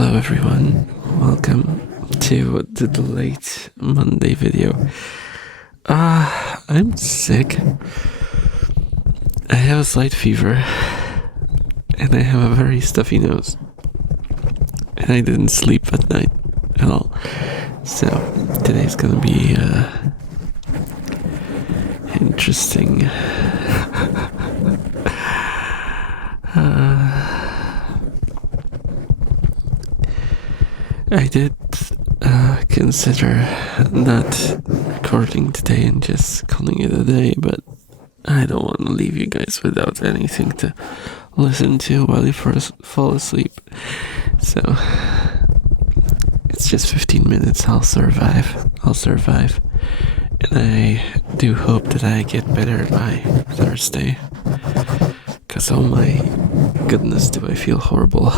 Hello everyone, welcome to the late Monday video. I'm sick. I have a slight fever and I have a very stuffy nose. And I didn't sleep at night at all. So today's gonna be interesting. I did consider not recording today and just calling it a day, but I don't want to leave you guys without anything to listen to while you first fall asleep. So it's just 15 minutes. I'll survive. And I do hope that I get better by Thursday. Because oh my goodness, do I feel horrible.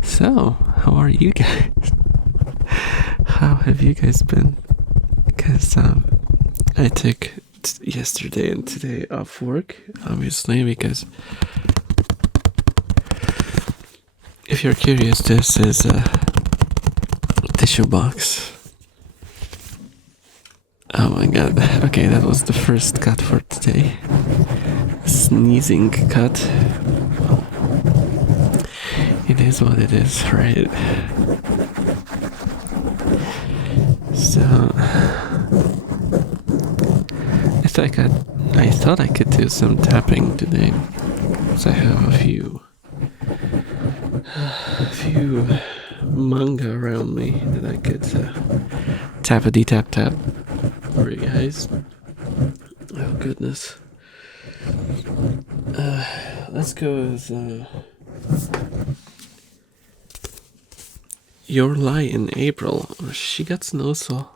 So, how are you guys? How have you guys been? Because I took yesterday and today off work, obviously, because if you're curious, this is a tissue box. Oh my god. Okay, that was the first cut for today. Sneezing cut. It is what it is, right? So I thought I could do some tapping today. So I have a few manga around me that I could tappity tap for you guys. Oh goodness. Let's go with Your Lie in April. She got snow, so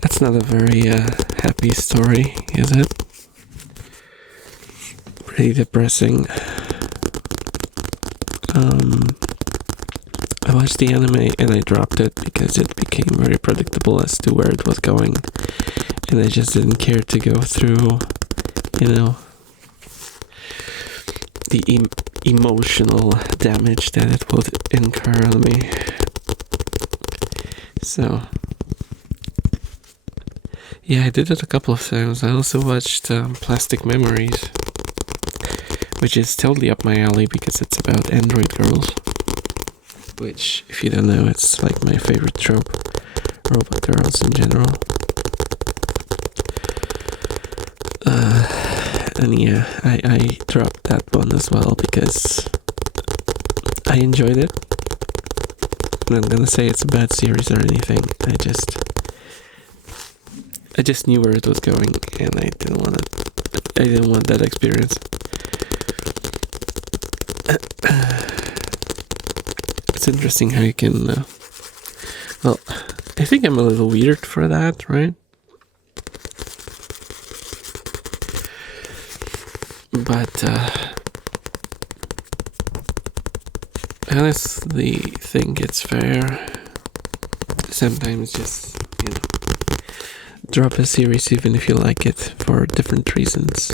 that's not a very happy story, is it? Pretty depressing. I watched the anime and I dropped it because it became very predictable as to where it was going, and I just didn't care to go through, the emotional damage that it would incur on me. So yeah, I did it a couple of times. I also watched Plastic Memories, which is totally up my alley because it's about android girls, which, if you don't know, it's like my favorite trope. Robot girls in general. And yeah, I dropped that one as well because I enjoyed it. I'm not gonna say it's a bad series or anything. I just knew where it was going, and I didn't want that experience. It's interesting how you can. Well, I think I'm a little weird for that, right? But I honestly think it's fair. Sometimes just, drop a series even if you like it for different reasons.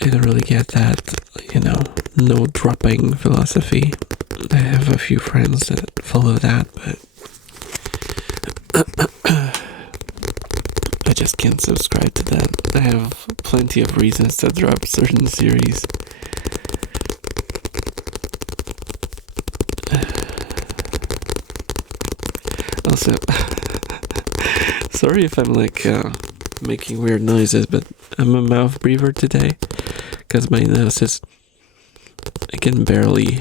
I don't really get that, no dropping philosophy. I have a few friends that follow that, but I just can't subscribe to that. I have plenty of reasons to drop certain series. Also, sorry if I'm making weird noises, but I'm a mouth breather today because my nose is, I can barely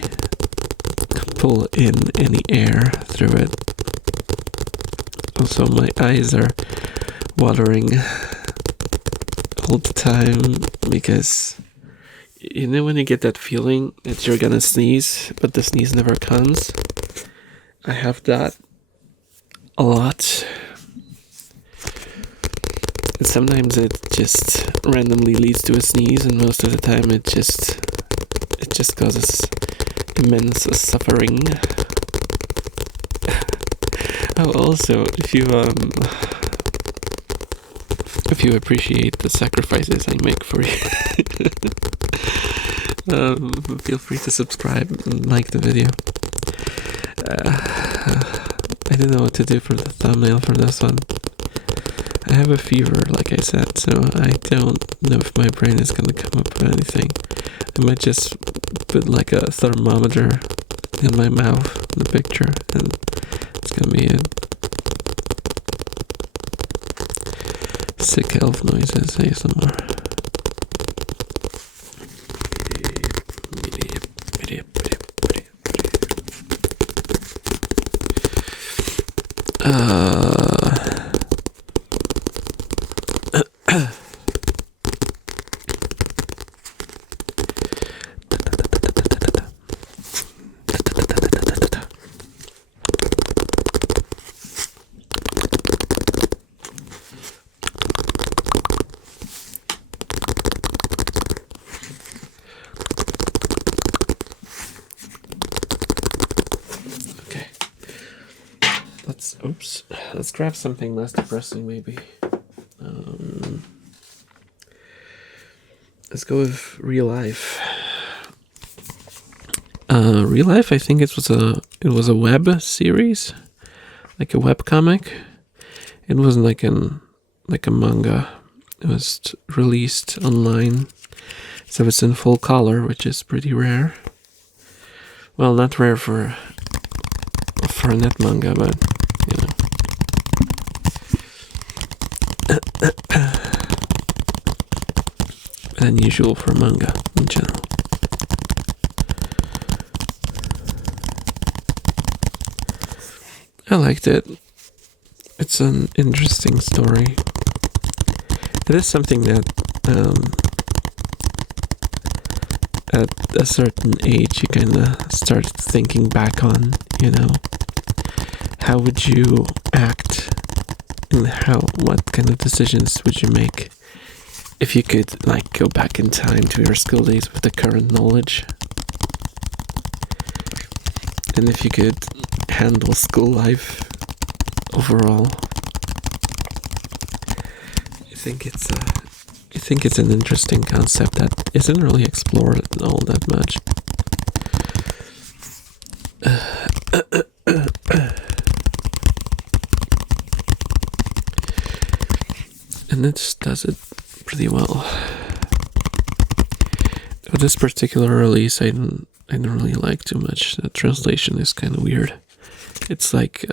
pull in any air through it. Also, my eyes are watering all the time because when you get that feeling that you're gonna sneeze but the sneeze never comes. I have that a lot, and sometimes it just randomly leads to a sneeze, and most of the time it just causes immense suffering. Oh, also, if you if you appreciate the sacrifices I make for you. Feel free to subscribe and like the video. I didn't know what to do for the thumbnail for this one. I have a fever, like I said, so I don't know if my brain is gonna come up with anything. I might just put like a thermometer in my mouth in the picture, and it's gonna be it. Sick elf noises, ASMR. Let's grab something less depressing, maybe. Let's go with Real Life. Real Life, I think it was a web series, like a web comic. It wasn't like a manga. It was released online, so it's in full color, which is pretty rare. Well, not rare for a net manga, but you know. Unusual for manga in general. I liked it. It's an interesting story. It is something that at a certain age you kind of start thinking back on, you know. How would you act, and what kind of decisions would you make if you could like go back in time to your school days with the current knowledge? And if you could handle school life overall. I think it's an interesting concept that isn't really explored all that much. And it just does it pretty well. But this particular release I didn't really like too much. The translation is kind of weird. It's like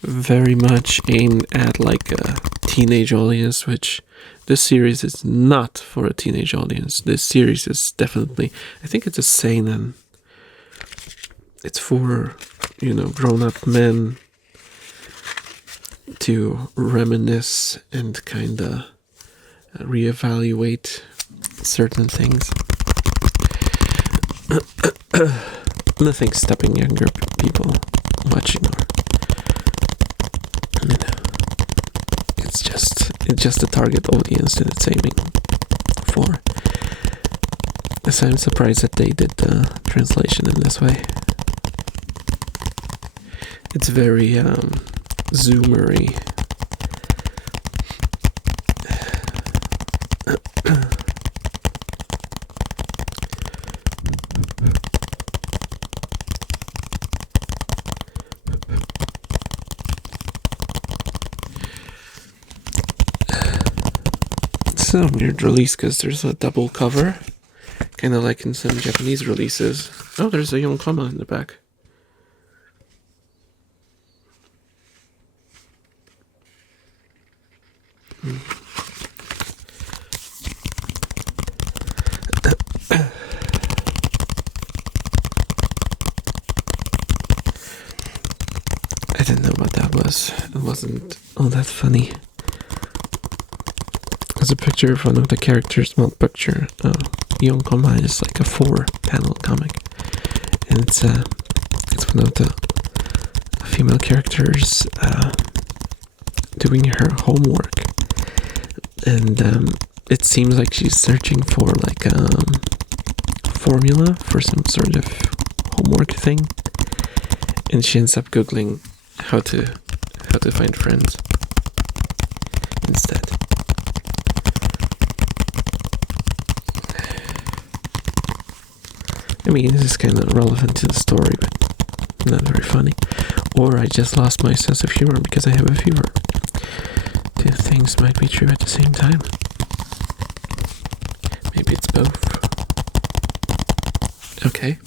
very much aimed at like a teenage audience, which this series is not for a teenage audience. This series is definitely, I think it's a seinen. It's for, you know, grown-up men to reminisce and kind of reevaluate certain things. Nothing stopping younger people watching, or it's just the target audience that it's aiming for. So I'm surprised that they did the translation in this way. It's very zoomery. It's a weird release because there's a double cover, kind of like in some Japanese releases. Oh, there's a yonkoma in the back. I didn't know what that was. It wasn't all that funny. There's a picture of one of the characters. Well, picture. Yonkoma is like a 4-panel comic, and it's one of the female characters doing her homework, and it seems like she's searching for like a formula for some sort of homework thing, and she ends up googling how to find friends instead. I mean, this is kind of relevant to the story, but not very funny. Or I just lost my sense of humor because I have a fever. Two things might be true at the same time. Maybe it's both. Okay,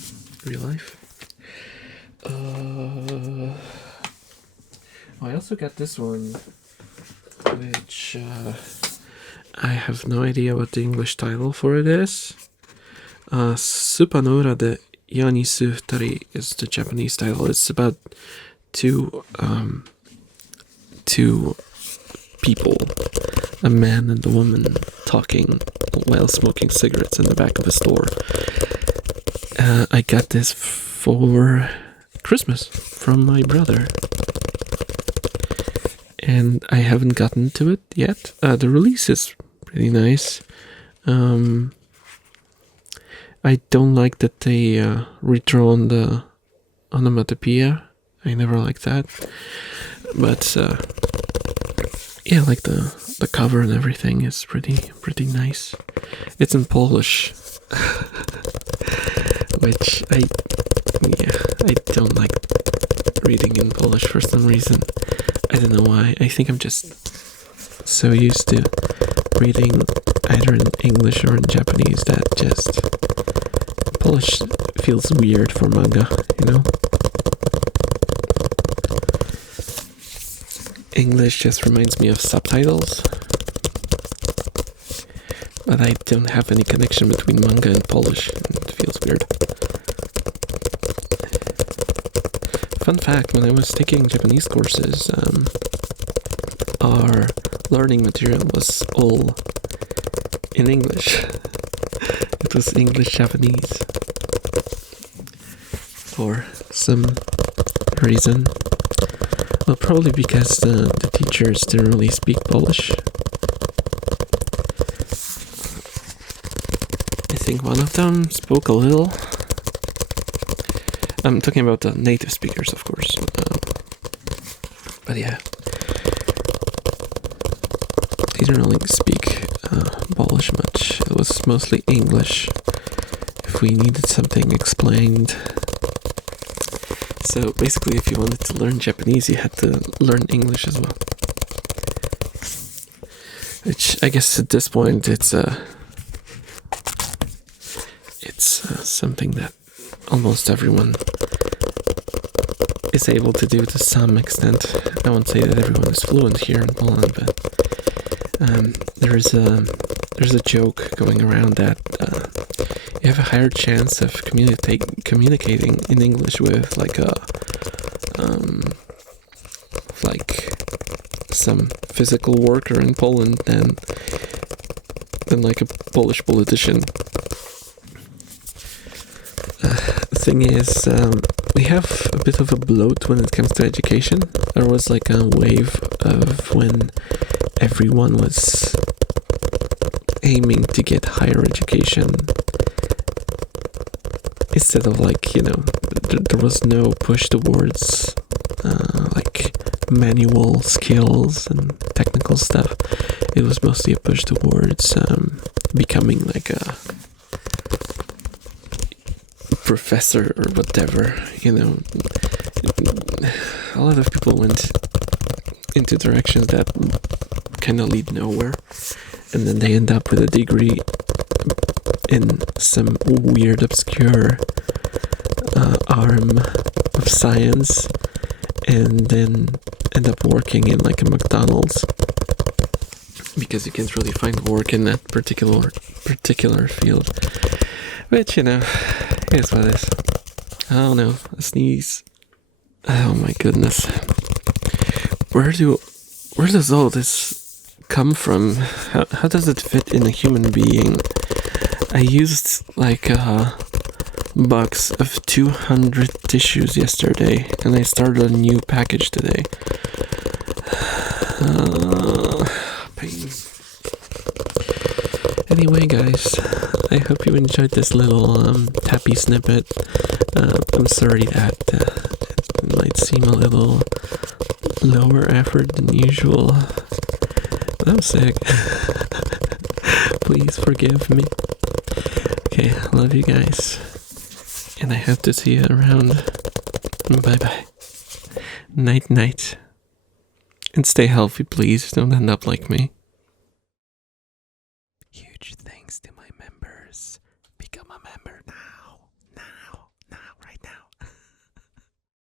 real life. I also got this one, which I have no idea what the English title for it is. Supanora de Yanisu Futari is the Japanese title. It's about two people, a man and a woman, talking while smoking cigarettes in the back of a store. I got this for Christmas from my brother, and I haven't gotten to it yet. The release is pretty nice. I don't like that they redrawn the onomatopoeia. I never liked that. But yeah, like the cover and everything is pretty nice. It's in Polish, which I don't like reading in Polish for some reason. I don't know why. I think I'm just so used to reading either in English or in Japanese that just Polish feels weird for manga, you know? English just reminds me of subtitles, but I don't have any connection between manga and Polish. It feels weird. Fun fact, when I was taking Japanese courses, our learning material was all in English. It was English-Japanese for some reason. Well, probably because the teachers didn't really speak Polish. I think one of them spoke a little. I'm talking about the native speakers, of course. But yeah. They didn't really speak Polish much. It was mostly English. If we needed something explained. So basically, if you wanted to learn Japanese, you had to learn English as well. Which I guess at this point it's something that almost everyone is able to do to some extent. I won't say that everyone is fluent here in Poland, but there's a joke going around that you have a higher chance of communicating in English with like some physical worker in Poland than like a Polish politician. The thing is, we have a bit of a bloat when it comes to education. There was like a wave of when everyone was aiming to get higher education instead of like, you know, there was no push towards like manual skills and technical stuff. It was mostly a push towards becoming like a professor or whatever, you know. A lot of people went into directions that kind of lead nowhere, and then they end up with a degree in some weird, obscure arm of science, and then end up working in like a McDonald's because you can't really find work in that particular field. Which, you know, is what it is. I don't know, a sneeze. Oh my goodness. Where does all this come from? How does it fit in a human being? I used like a box of 200 tissues yesterday, and I started a new package today. Pain. Anyway, guys, I hope you enjoyed this little tappy snippet. I'm sorry that it might seem a little lower effort than usual, but I'm sick. Please forgive me. Okay, love you guys. And I hope to see you around. Bye bye. Night night. And stay healthy, please. Don't end up like me. Huge thanks to my members. Become a member now.